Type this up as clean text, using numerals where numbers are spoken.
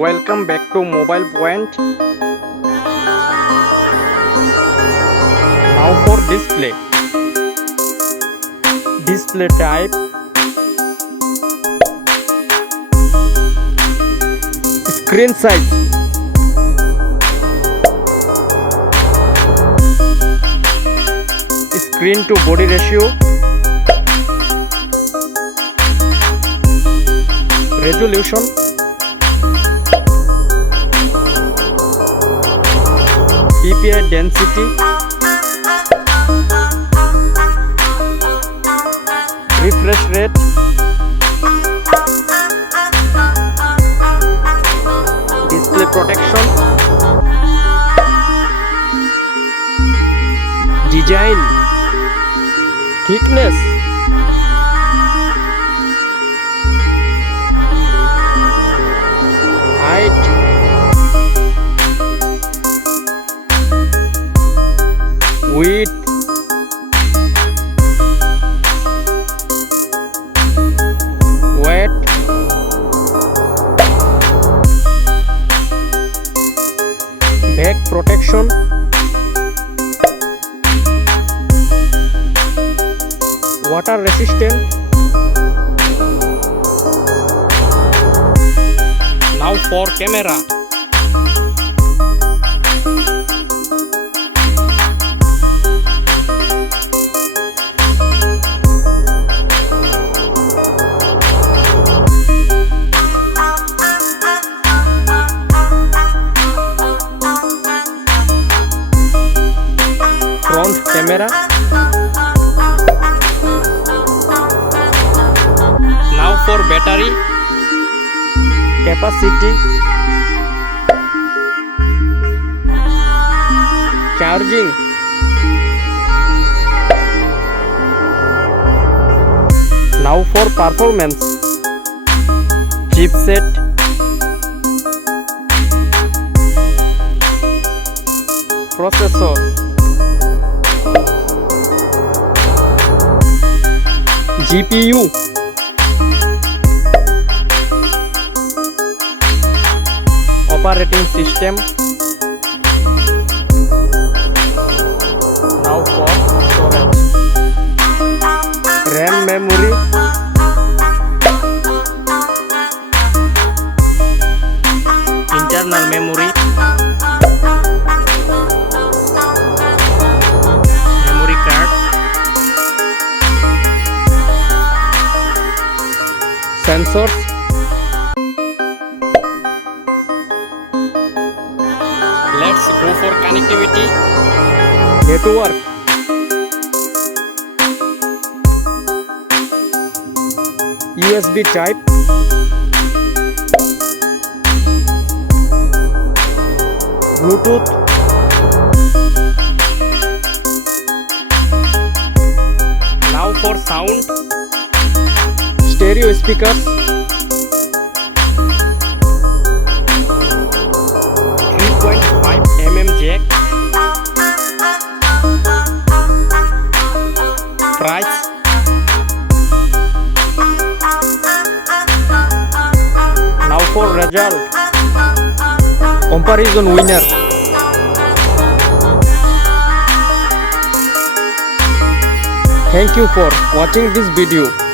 Welcome back to Mobile Point. Now for display. Display type. Screen size. Screen to body ratio. Resolution. PPI density. Refresh rate. Display protection. Design. Thickness. Height. Width. Weight. Back protection. Water resistant. Now for camera. Front camera. Now for battery capacity, charging, now for performance, chipset, processor, GPU, operating system. Now for storage, RAM memory, internal memory, memory card, sensors. Let's go for connectivity. Network. USB type. Bluetooth. Now for sound. Stereo speakers. 3.5 mm jack. Price. Now for result. Comparison winner. Thank you for watching this video.